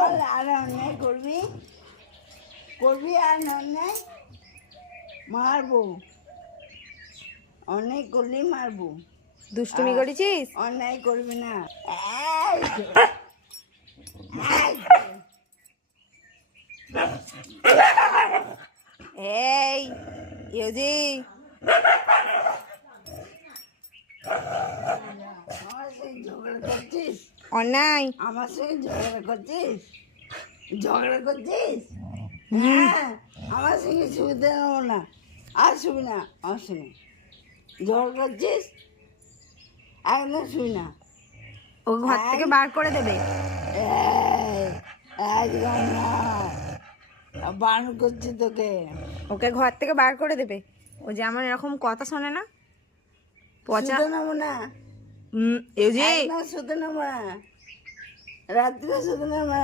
বল আর অন্যায় করবি করবি আর অন্যায় মারবো অন্যায় করলে মারবো দুষ্টুমি করেছিস? অন্যায় করবি না এই ইউজি আমার সঙ্গে ঝগড়া করছিস অন্যায়। আমার সঙ্গে ঝগড়া করছিস হ্যাঁ আমার সঙ্গে সুবিধা নেবো না আর শুবি না আমার সঙ্গে ঝগড়া করছিস একদম শুবি না ও ঘর থেকে বার করে দেবে। একদম না বারণ করছি তোকে ওকে ঘর থেকে বার করে দেবে। ও যেমন এরকম কথা শোনে না, পচা। শুতে নেবো না ইউজি একদম শুতে নেবো না রাত্রে শুতে নেবো না